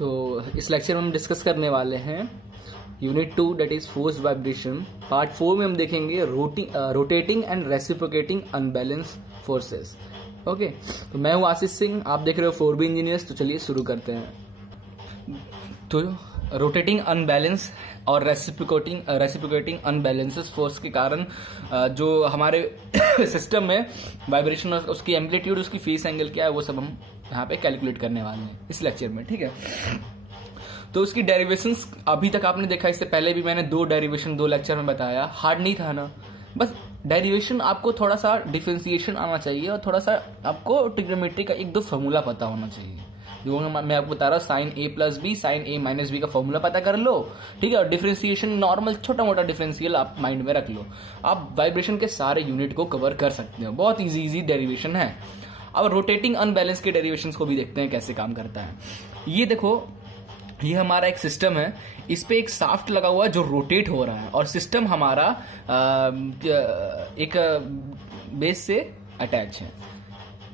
तो इस लेक्चर में हम डिस्कस करने वाले हैं unit 2 that is force vibration. Part 4 में हम देखेंगे rotating and reciprocating unbalance forces. Okay, तो मैं हूं आशीष सिंह, आप देख रहे हो 4B इंजीनियर्स। तो चलिए शुरू करते हैं। तो रोटेटिंग अनबैलेंस और रेसिप्रोकेटिंग अनबैलेंसेस फोर्स के कारण जो हमारे सिस्टम में वाइब्रेशन, उसकी एम्पलीट्यूड, उसकी फेस एंगल क्या है, वो सब हम यहाँ पे कैलकुलेट करने वाले हैं इस लेक्चर में। ठीक है, तो उसकी डेरिवेशंस अभी तक आपने देखा, इससे पहले भी मैंने 2 डेरिवेशन 2 लेक्चर में बताया। हार्ड नहीं था ना, बस डेरिवेशन आपको थोड़ा सा डिफरेंशिएशन आना चाहिए और थोड़ा सा आपको ट्रिग्नोमेट्री का 1-2 फॉर्मूला पता होना चाहिए। जो मैं आपको बता रहा हूँ, sine A plus B, sine A minus B का फॉर्मूला पता कर लो। ठीक है, और डिफरेंशिएशन नॉर्मल छोटा मोटा डिफरेंशियल आप माइंड में रख लो। आप वाइब्रेशन के सारे यूनिट को कवर कर सकते हो, बहुत इजी डेरिवेशन है। अब रोटेटिंग अनबैलेंस के डेरिवेशंस को भी देखते हैं कैसे काम करता है। ये देखो, ये हमारा एक सिस्टम है, इस पे एक शाफ्ट लगा हुआ है जो रोटेट हो रहा है, और सिस्टम हमारा एक बेस से अटैच है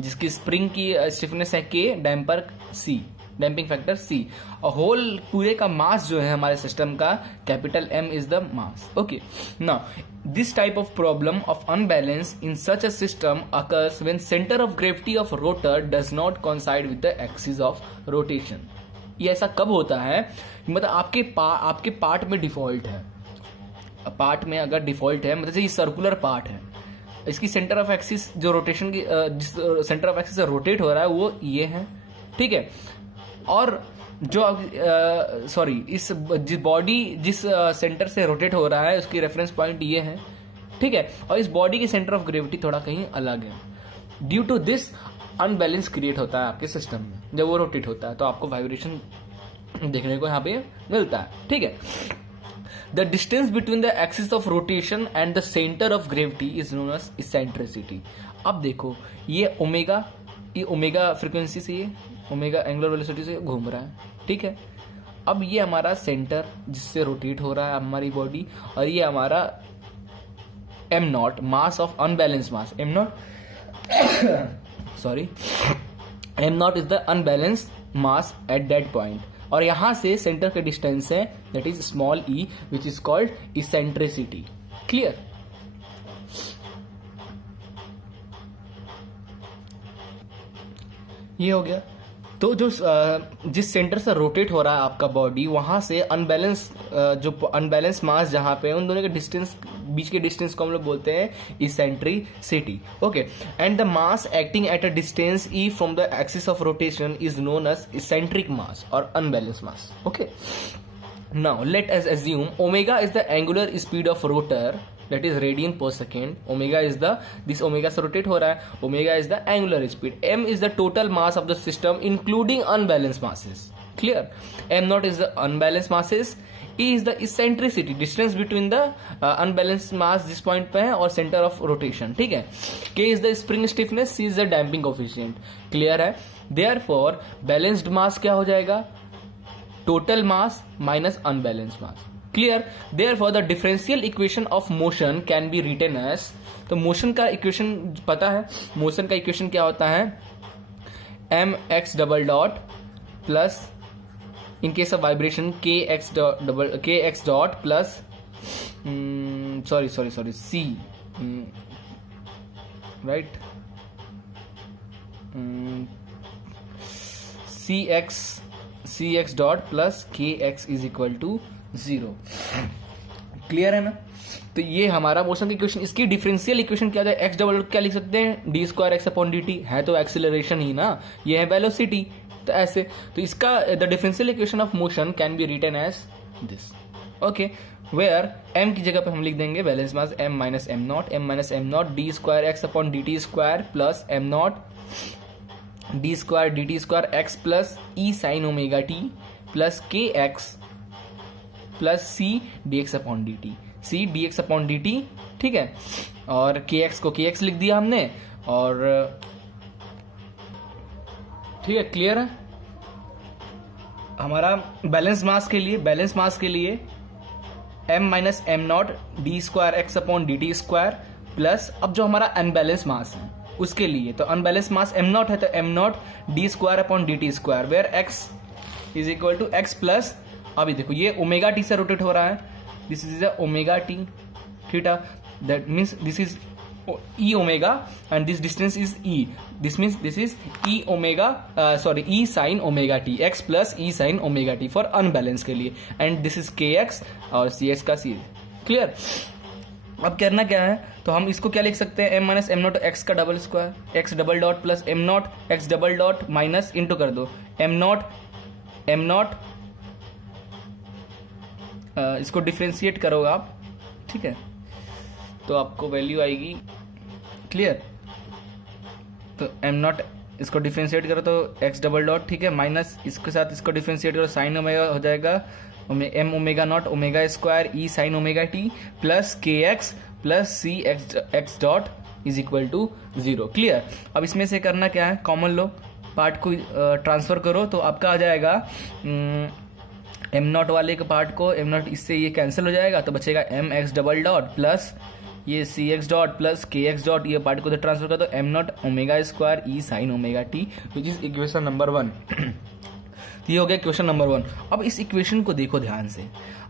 जिसकी स्प्रिंग की स्टिफनेस है K, damper C, damping factor C, और होल पूरे का मास जो है हमारे सिस्टम का capital M is the mass. Okay, now this type of problem of unbalance in such a system occurs when centre of gravity of rotor does not coincide with the axis of rotation. ये ऐसा कब होता है, मतलब आपके part में default है, part में अगर डिफॉल्ट है, मतलब ये सर्कुलर पार्ट है, इसकी सेंटर ऑफ एक्सिस जो रोटेशन की जिस सेंटर ऑफ एक्सिस से रोटेट हो रहा है वो ये है। ठीक है, और जो इस बॉडी जिस सेंटर से रोटेट हो रहा है उसकी रेफरेंस पॉइंट ये है। ठीक है, और इस बॉडी की सेंटर ऑफ ग्रेविटी थोड़ा कहीं अलग है। Due to this unbalance create होता है आपके सिस्टम में। जब वो रोटेट होता है तो आपको वाइब्रेशन देखने को यहाँ पे मिलता है। ठीक है, the distance between the axis of rotation and the centre of gravity is known as eccentricity. अब देखो, ये ओमेगा फ्रीक्वेंसी से, ये ओमेगा एंगुलर वेलोसिटी से घूम रहा है। ठीक है, अब ये हमारा सेंटर जिससे रोटेट हो रहा है हमारी बॉडी, और ये हमारा m0 mass of unbalance mass, m0 is the unbalance mass at that point, और यहां से सेंटर के डिस्टेंस है that is small e which is called eccentricity. Clear? ये हो गया। तो जो जिस सेंटर से रोटेट हो रहा है आपका बॉडी, वहां से अनबैलेंस मास जहां पे, उन दोनों के डिस्टेंस, बीच के डिस्टेंस को हम लोग बोलते हैं eccentricity. Okay, and the mass acting at a distance E from the axis of rotation is known as eccentric mass और unbalance mass. Okay, now let us assume omega is the angular speed of rotor, that is radian per second. Omega is this omega से rotate हो रहा है, omega is the angular speed. M is the total mass of the system including unbalanced masses. Clear? M0 is the unbalanced masses. E is the eccentricity, distance between the unbalanced mass जिस point पे है और center of rotation. ठीक है? K is the spring stiffness, C is the damping coefficient. Clear है? Therefore balanced mass क्या हो जाएगा? Total mass minus unbalanced mass. Clear? Therefore the differential equation of motion can be written as, तो motion का equation पता है, motion का equation क्या होता है, mx double dot plus, in case of vibration kx dot plus sorry c, right, cx dot plus kx is equal to 0। Clear है ना? तो ये हमारा मोशन की इक्वेशन, इसकी डिफरेंशियल इक्वेशन क्या है, एक्स डबल क्या लिख सकते हैं, d² x अपॉन dt है, तो एक्सेलरेशन ही ना, ये है वेलोसिटी। तो ऐसे, तो इसका the differential equation of motion can be written as this. Okay, where m की जगह पे हम लिख देंगे balance mass m minus m0 d² x upon dt square plus m0 d² dt square x plus e sine omega t plus kx plus C dx upon dt, C dx upon dt। ठीक है, और kx को kx लिख दिया हमने, और ठीक है, क्लियर है? हमारा बैलेंस मास के लिए m minus m0 d² x upon dt square plus, अब जो हमारा अनबैलेंस मास है उसके लिए, तो अनबैलेंस मास m0 है तो m0 d² upon dt square, where x is equal to x plus, अभी देखो ये ओमेगा टी से रोटेट हो रहा है, this is omega T theta, that means this is e omega and this distance is e, this means this is e omega e sin omega t, x plus e sin omega t for unbalance के लिए, and this is kx और cx का c, clear. अब करना क्या है, तो हम इसको क्या लिख सकते हैं, m minus M naught X का double square, x double dot plus M naught X double dot minus into कर दो एम नॉट इसको डिफ्रेंशिएट करोगे आप, ठीक है, तो आपको वैल्यू आएगी, क्लियर। तो एम नॉट इसको डिफ्रेंशिएट करो तो एक्स डबल डॉट, ठीक है, माइनस इसके साथ इसको डिफ्रेंशिएट करो साइन ओमेगा हो जाएगा M omega naught omega square ई साइन ओमेगा टी प्लस के X plus C x dot is equal to 0, clear. अब इसमें से करना क्या है, कॉमन लो, पार्ट को ट्रांसफर करो तो आपका आ जाएगा एम नॉट वाले के पार्ट को, एम नॉट इससे ये कैंसिल हो जाएगा तो बचेगा m x double dot plus ये सी एक्स डॉट प्लस के एक्स डॉट, ये पार्ट को ट्रांसफर कर दो m naught omega square E sine omega t, which is equation number 1। ये हो गया इक्वेशन नंबर 1। अब इस इक्वेशन को देखो ध्यान से,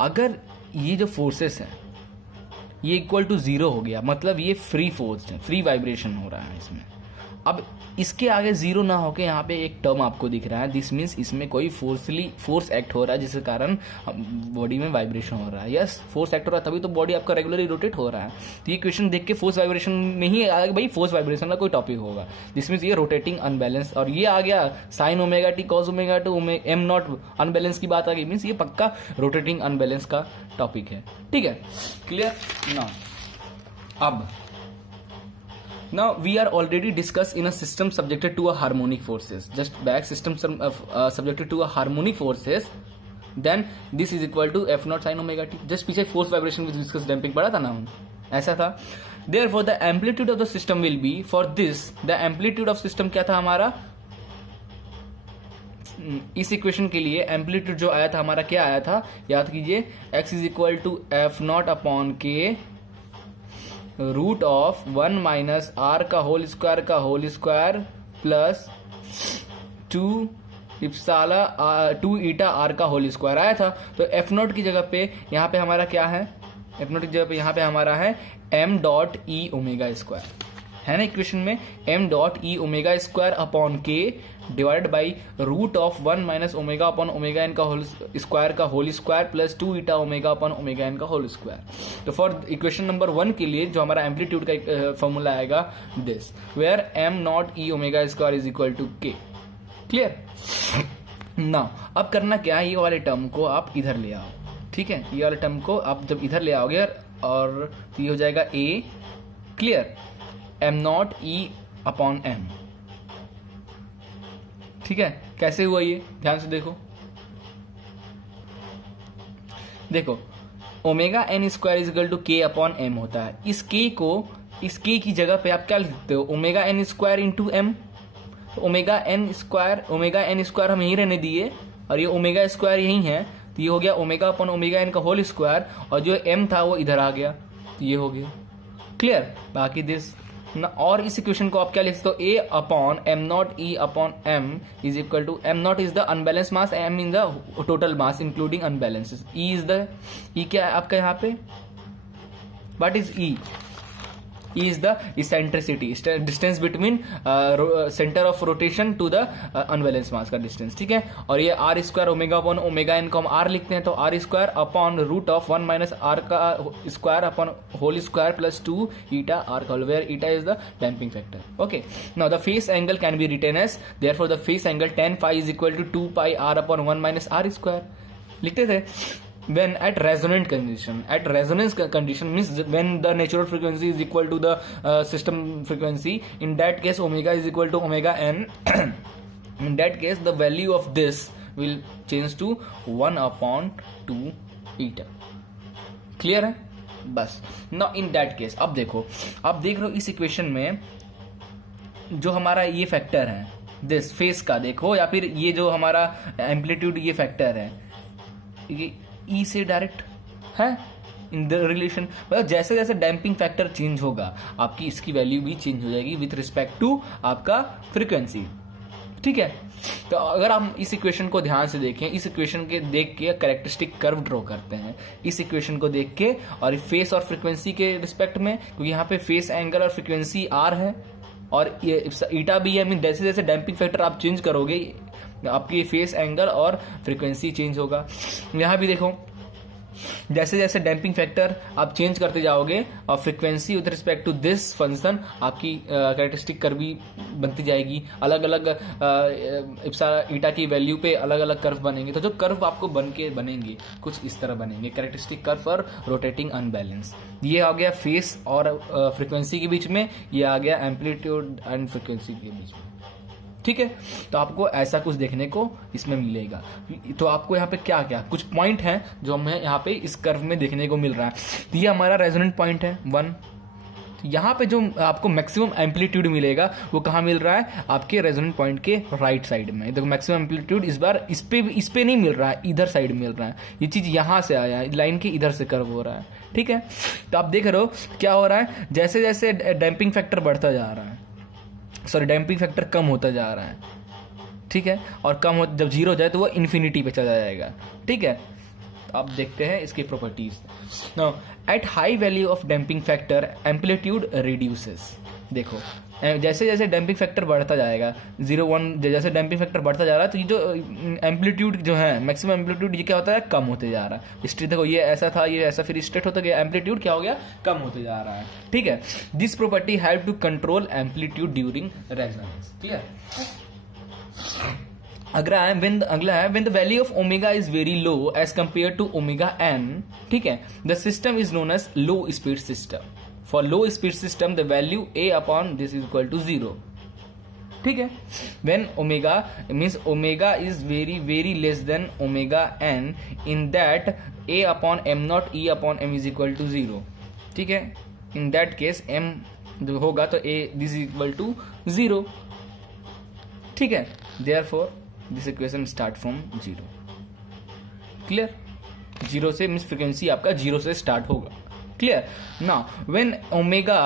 अगर ये जो फोर्सेस हैं ये इक्वल टू 0 हो गया, मतलब ये फ्री फोर्स है, फ्री वाइब्रेशन हो रहा है इसमें। अब इसके आगे 0 ना होके यहाँ पे एक टर्म आपको दिख रहा है, दिस मीन्स इसमें कोई फोर्स एक्ट हो रहा है जिसके कारण बॉडी में वाइब्रेशन हो रहा है। यस, फोर्स एक्ट हो रहा है तभी तो बॉडी आपका रेगुलरली रोटेट हो रहा है। तो ये क्वेश्चन देख के फोर्स वाइब्रेशन में ही आएगा, भाई फोर्स वाइब्रेशन का कोई टॉपिक होगा, दिस मीन्स ये रोटेटिंग अनबैलेंस, और ये आ गया sine omega t cos omega two M naught unbalance की बात आ गई, मीन्स ये पक्का रोटेटिंग अनबैलेंस का टॉपिक है, ठीक है, क्लियर। नाउ अब Now we are already discussed in a system subjected to a harmonic forces. Just back system subjected to a harmonic forces. Then this is equal to f naught sin omega t. Just पीछे force vibration with viscous damping पढ़ा था ना हम, ऐसा था। Therefore the amplitude of the system will be, for this the amplitude of system क्या था हमारा, इस इक्वेशन के लिए एम्पलीट्यूड जो आया था हमारा क्या आया था, याद कीजिए, x is equal to f naught upon k root of 1 minus R का whole square plus 2 epsilon 2 eta R का होल स्क्वायर आया था। तो एफ नॉट की जगह पे यहाँ पे हमारा क्या है, एफ नॉट की जगह पे यहाँ पे हमारा है M dot E omega square, है ना इक्वेशन में, M dot E omega square upon K divided by root of 1 minus omega upon omega N का whole square plus 2 eta omega upon omega N का होल स्क्वायर। तो for equation number 1 के लिए जो हमारा एम्पलीट्यूड का formula आएगा this, where M naught E omega square is equal to K, clear. Now अब करना क्या है, ये वाले टर्म को आप इधर ले आओ, ठीक है, ये वाले टर्म को आप जब इधर ले आओगे और तो ये हो जाएगा A, clear, M naught E upon M, ठीक है। कैसे हुआ ये, ध्यान से देखो omega N square is equal to K upon M होता है। इस के की जगह पे आप क्या लिखते हो, omega N square into m. तो ओमेगा एन स्क्वायर हम यही रहने दिए और ये ओमेगा स्क्वायर यही है, तो ये हो गया ओमेगा अपॉन ओमेगा एन का होल स्क्वायर, और जो एम था वो इधर आ गया, तो ये हो गया, क्लियर। बाकी दिस ना, और इस इक्वेशन को आप क्या लिख सकते हो, A upon M naught E upon M is equal to, M naught is the unbalance mass, M in the total mass including unbalances, E is the, E क्या है आपका यहाँ पे, what is E, E is the eccentricity, distance between center of rotation to the unbalanced mass का distance, ठीक है। और ये r square omega upon omega n को हम r लिखते हैं, तो r square upon root of 1 minus r का square upon whole square plus 2 eta r का whole, where eta is the damping factor. Okay, now the phase angle can be written as, therefore the phase angle tan phi is equal to 2 pi r upon 1 minus r square लिखते थे। When at resonant condition, at resonance condition means when the natural frequency is equal to the system frequency, in that case omega is equal to omega n. In that case the value of this will change to 1 upon 2 eta, clear है बस। now in that case अब देखो, आप देख रहे हो इस equation में जो हमारा ये फैक्टर है दिस फेस का देखो, या फिर ये जो हमारा एम्पलीट्यूड ये फैक्टर है, ये ई से डायरेक्ट है इन द रिलेशन, मतलब जैसे जैसे डैम्पिंग फैक्टर चेंज होगा आपकी इसकी वैल्यू भी चेंज हो जाएगी विथ रिस्पेक्ट टू आपका फ्रीक्वेंसी। ठीक है। तो अगर हम इस इक्वेशन को ध्यान से देखें, इस इक्वेशन के देख के कैरेक्टरिस्टिक कर्व ड्रॉ करते हैं इस इक्वेशन को देख के, और फेस और फ्रीक्वेंसी के रिस्पेक्ट में, क्योंकि यहाँ पे फेस एंगल और फ्रीक्वेंसी आर है और ये ईटा भी है। मीन जैसे जैसे डैम्पिंग फैक्टर आप चेंज करोगे आपकी फेस एंगल और फ्रीक्वेंसी चेंज होगा। यहाँ भी देखो जैसे जैसे डैम्पिंग फैक्टर आप चेंज करते जाओगे और frequency with respect to this function आपकी कैरेक्टरिस्टिक कर्व भी बनती जाएगी। अलग अलग ईटा की वैल्यू पे अलग अलग कर्व बनेंगे। तो जो कर्व आपको बनेंगे कुछ इस तरह बनेंगे, कैरेक्टरिस्टिक कर्व और रोटेटिंग अनबैलेंस। ये आ गया फेस और फ्रीक्वेंसी के बीच में, ये आ गया एम्पलीट्यूड एंड फ्रीक्वेंसी के बीच में। ठीक है, तो आपको ऐसा कुछ देखने को इसमें मिलेगा। तो आपको यहाँ पे क्या क्या कुछ पॉइंट हैं जो हमें यहाँ पे इस कर्व में देखने को मिल रहा है। तो ये हमारा रेजोनेंट पॉइंट है 1। यहाँ पे जो आपको मैक्सिमम एम्पलीट्यूड मिलेगा वो कहाँ मिल रहा है, आपके रेजोनेंट पॉइंट के राइट साइड में। देखो मैक्सिमम एम्पलीट्यूड इस बार इस पे नहीं मिल रहा है, इधर साइड मिल रहा है। ये चीज यहाँ से आया है, लाइन के इधर से कर्व हो रहा है। ठीक है, तो आप देख रहे हो क्या हो रहा है, जैसे जैसे डैम्पिंग फैक्टर बढ़ता जा रहा है, सॉरी डैम्पिंग फैक्टर कम होता जा रहा है। ठीक है, और जब 0 हो जाए तो वो इन्फिनिटी पे चला जाएगा। ठीक है, तो आप देखते हैं इसकी properties. Now at high value of damping factor amplitude reduces. देखो जैसे जैसे डैम्पिंग फैक्टर बढ़ता जाएगा 0 1 जैसे डैम्पिंग फैक्टर बढ़ता जा रहा है तो ये जो एम्पलीट्यूड जो है मैक्सिमम एम्पलीट्यूड ये क्या होता है, कम होते जा रहा है। स्ट्रेट देखो ये ऐसा था, ये ऐसा, फिर स्ट्रेट होता गया, एम्पलीट्यूड क्या हो गया, कम होते जा रहा है। ठीक है, this property help to control amplitude during resonance. Clear. अगला है when the value of omega is very low as compared to omega n, ठीक है, the system is known as low speed system. For low speed system the value a upon this is equal to 0. ठीक है, when omega means omega is very very less than omega n, in that a upon m naught e upon m is equal to 0. ठीक है, in that case m जो होगा तो a this is equal to 0. ठीक है, therefore this equation start from 0. Clear, 0 से means frequency आपका 0 से स्टार्ट होगा। Clear. Now when omega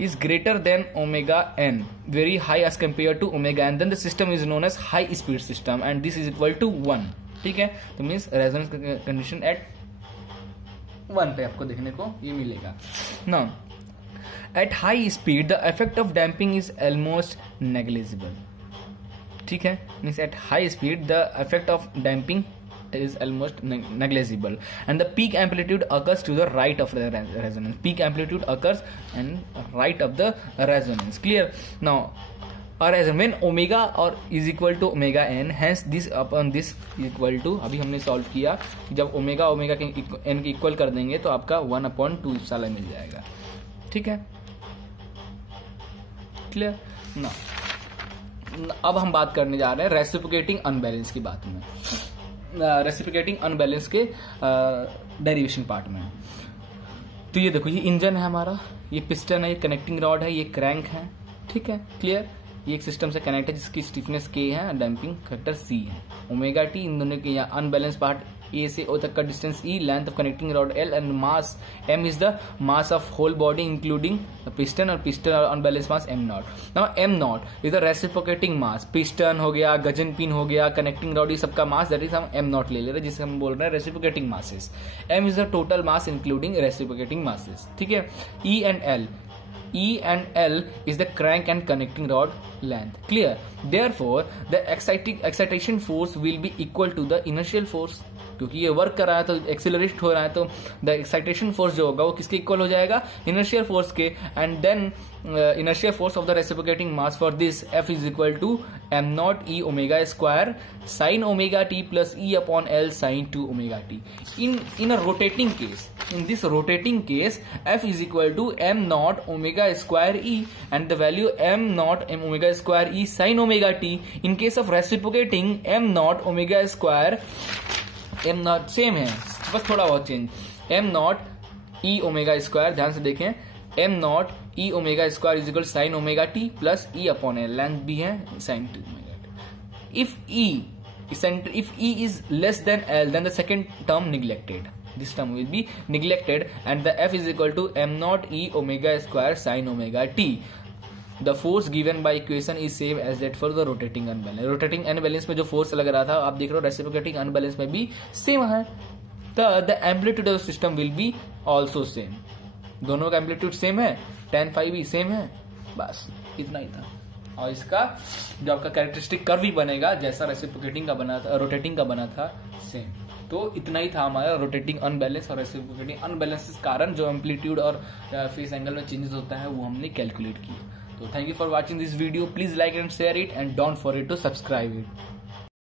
is greater than omega n, very high as compare to omega n, then the system is known as high speed system and this is equal to 1। ठीक है, तो means resonance condition at 1 पे आपको देखने को ये मिलेगा। Now at high speed the effect of damping is almost negligible. ठीक है, means at high speed the effect of damping is almost negligible and the peak amplitude occurs to the right of the resonance. Peak amplitude occurs and right of the resonance. Clear. Now when omega or is equal to omega n, hence this upon this is equal to, अभी हमने solve किया कि जब omega के n के equal कर देंगे तो आपका 1/2 साला मिल जाएगा। ठीक है, क्लियर। ना अब हम बात करने जा रहे हैं रेसिप्रोकेटिंग अनबैलेंस की बात में, रेसिप्रोकेटिंग अनबैलेंस के डेरिवेशन पार्ट में। तो ये देखो, ये इंजन है हमारा, ये पिस्टन है, ये कनेक्टिंग रॉड है, ये क्रैंक है। ठीक है, क्लियर। ये एक सिस्टम से कनेक्ट है जिसकी स्टिफनेस K है, डैम्पिंग फैक्टर C है, ओमेगा T। इन दोनों के यहाँ अनबैलेंस पार्ट A से O तक का distance E, length of connecting rod L and mass M is the mass of whole body including piston, और पिस्टन और unbalance mass M naught. Now M naught is the reciprocating mass. Piston हो गया, Gajan pin हो गया, connecting rod, ये सबका mass that is हम M not ले ले रहे हैं, जिसे हम बोल रहे हैं reciprocating masses. M is the total mass including reciprocating masses. ठीक है, E and L is the crank and connecting rod length. Clear. Therefore, the excitation force will be equal to the inertial force. क्योंकि ये work कर रहा है तो accelerate हो रहा है, तो द एक्साइटेशन फोर्स जो होगा वो किसके इक्वल हो जाएगा, इनर्शियल फोर्स के। And then inertial force of the reciprocating mass for this F is equal to m naught E omega square sine omega T plus E upon L sine 2 omega T। in a rotating case, in this rotating case F is equal to m naught omega square E and the value m naught m omega square E sin omega T. In case of reciprocating m naught omega square, m naught same है, बस थोड़ा बहुत change, m naught E omega square, ध्यान से देखें, m naught E omega square is equal sine omega T plus E upon L, length भी है sine 2 omega T। If E is less than L, then the second term neglected. This term will be neglected and the F is equal to m naught E omega square sin omega T. The force given by equation is same as that for the rotating unbalance. Rotating unbalance में जो force लग रहा था आप देख रहे हो reciprocating unbalance में भी सेम है। The amplitude of system will be also same. दोनों का एम्पलीट्यूड सेम है, tan phi भी सेम है, बस इतना ही था। और इसका जो आपका कैरेक्टरिस्टिक कर्व भी बनेगा जैसा रेसिप्रोकेटिंग का बना था, रोटेटिंग का बना था, सेम। तो इतना ही था हमारा रोटेटिंग अनबैलेंस और रेसिप्रोकेटिंग अनबैलेंस के कारण जो एम्पलीट्यूड और फेस एंगल में चेंजेस होता है वो हमने कैलकुलेट किया। तो thank you for watching this video, please like and share it and don't forget to subscribe it.